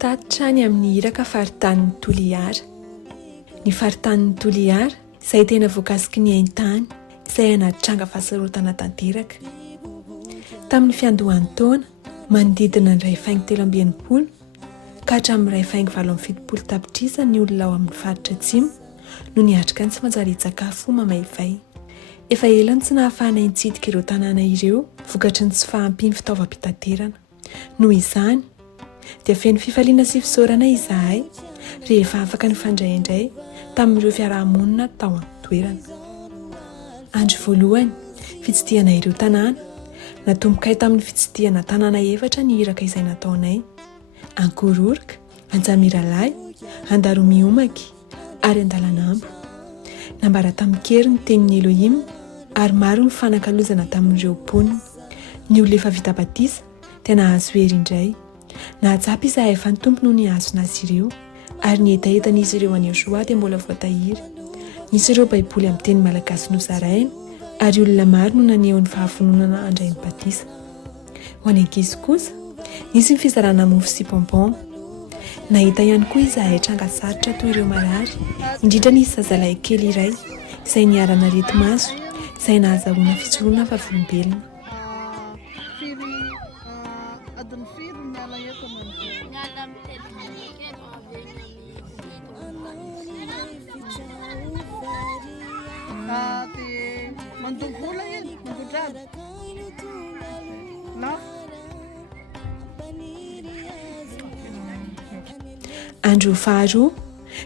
Tatitrany amin'ny iraka faritanin'ny Tuléar. Ny faritanin'ny Tuléar izay tena voakasiky ny haintany izay anaty tranga fahasarotana tanteraka. Tamin'ny fiandohan'ny taona manodidina ny 2.3 ka hatramin'ny 2.7 tapitrisa ny olona ao amin'ny faritra atsimo no niatrika ny tsy manjary-tsakafo mamaivay. Efa ela tsy nahafahana hitsidika ireo tanàna ireo vokatry ny tsy fahampian'ny fitaovam-pitaterana. Noho izany dia feno fifaliana sy fisaorana izahay rehefa afaka nifandray indray tamin'ireo fiarahamonina tao an-toerana. Andro voalohany fitsidihana ireo tanàna natomboka tamin'ny fitsidihana tanàna efatra ny iraka izay nataonay: Ankororoka, Anjamiralahy, Andaromihomaky ary Andalanambo. Nambara tamin'ny kery ny tenin'ny Elohim ary maro ny fanakalozana tamin'ireo mponina. Ny olona efa vita batisa dia nahazo hery indray. Nahatsapy izahay efa ny tompo no nihazona azy ireo ary ny etaetan'izy ireo an'i Yéhoshoua dia mbola voatahiry. Nisy ireo baiboly amin'ny teny malagasy nosaraina ary olona maro no naneho ny fahafononana handray ny batisa. Ho any ankizy kosa nisy ny fizarana mofo sy bonbon. Nahita ihany koa izahay tranga sarotra toy ireo marary, indrindra nisy zazalahy kely iray izay niarana reti-maso izay nahazahoana fitsoroana fa volombelona. Andro faharoa,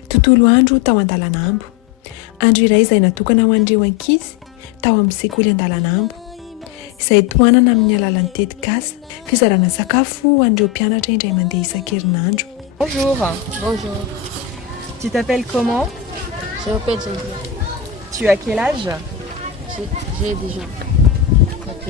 tontolo andro tao Andalanambo. Andro iray izay natokana ho an'ireo ankizy tao amin'ny sekoly Andalanambo izay toanana amin'ny alalan'ny tetikasa fizarana sakafo ho an'ireo mpianatra indray mandeha isan-kerinandro. Bonjour. Bonjour. Tu t'appelles comment? Je m'appelle Jean-Pierre. Tu as quel âge? J'ai 10 ans. Ok.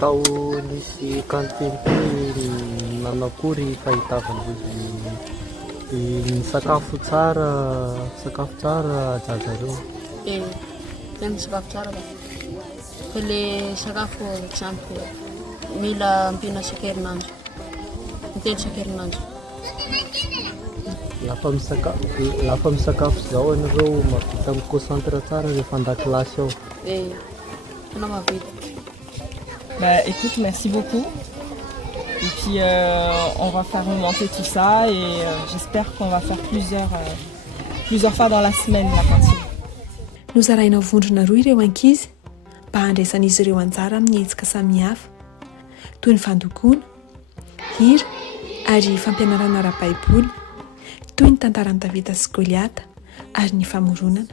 Tao nisy kantiny nanakory fahitavana ny sakafo tsara ajajareo. Tena sakafo tsara ka. Fa le sakafo tsy ampy mila ampiana isan-kerinandro. Miteny isan-kerinandro. Lafa misakafo zao anareo mahavita mi-concentre tsara rehefa an-dakilasy ao. Tena mahavita. Bah, écoute, merci beaucoup. Et puis on va faire remonter tout ça et j'espère qu'on va faire plusieurs fois dans la semaine la cantine. Nozaraina vondrona roa ireo ankizy mba handraisan'izy ireo anjara amin'ny hetsika samihafa toy ny fandokoana, hira ary fampianarana ara-baiboly, toy ny tantaran'ny Davida sy Goliata ary ny famoronana.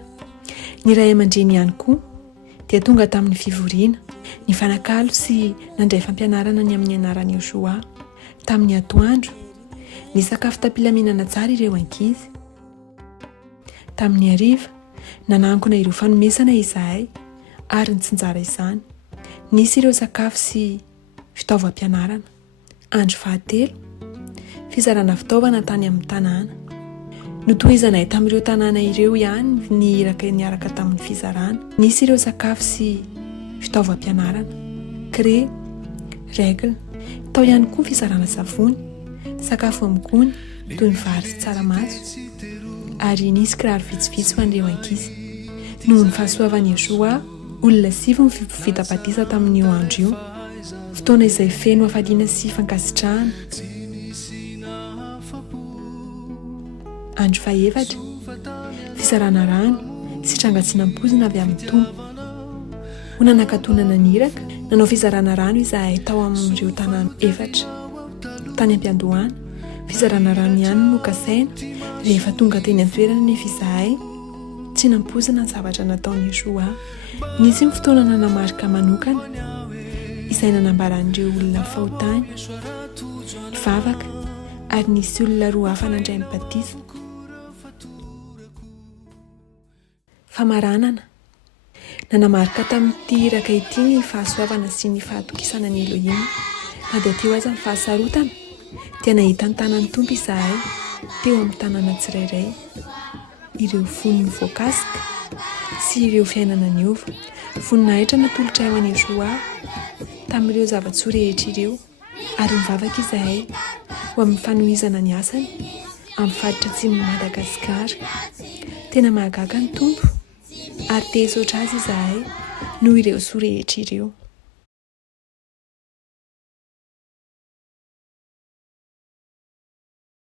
Ny ray aman-dreny ihany koa dia tonga tamin'ny fivoriana, ny fanakalo sy nandray fampianarana ny amin'ny anaran'i Yéhoshoua. Tamin'ny atoandro ny sakafo tampilaminana tsara ireo ankizy. Tamin'ny hariva nanankona ireo fanomesana izahay ary ny tsinjara izany nisy ireo sakafo sy fitaovam-pianarana. Andro fahatelo fizarana fitaovana tany amin'ny tanàna. Notohizanay tamin'ireo tanàna ireo ihany ny iraka niaraka tamin'ny fizarana. Nisy ireo sakafo sy fitaovam-pianarana, cré, règle, tao ihany koa fizarana savony, sakafo amin'ny gony toy ny vary sy tsaramaso ary nisy kiraro vitsivitsy ho an'ireo ankizy. Noho ny fahasoavan'i Yéhoshoua, olona 7 ny vita batisa tamin'io andro io. Fotoana izay feno hafaliana sy fankasitrahana. Andro fahaefatra fizarana rano sy trangatsinam-pozina avy amin'ny tompo. Ho nanakatonana ny iraka nanao fizarana rano izahay tao amin'ireo tanàna efatra. Tany am-piandohana fizarana rano ihany no kasaina rehefa tonga teny an-toerana nefa izahay tsy nampozina ny zavatra nataon'i Yéhoshoua. Nisy ny fotoana nanamarika manokana izay nanambaran'ireo olona fahotany, vavaka ary nisy olona roa hafa nandray ny batisa. Famaranana nanamarika tamin'ity iraka ity ny fahasoavana sy ny fahatokisana ny Elohim na dia teo aza ny fahasarotana dia nahita ny tanan'ny tompo izahay teo amin'ny tanàna tsirairay, ireo foniny voakasika sy ireo fiainana ny ova. Voninahitra natolotra eo an'i Yéhoshoua tamin'ireo zava-tsoa rehetra ireo, ary mivavaka izahay ho amin'ny fanohizana ny asany amin'ny faritra atsimon'i Madagascar. Tena mahagaga ny tompo ary te hisaotra azy izahay noho ireo soa rehetra ireo.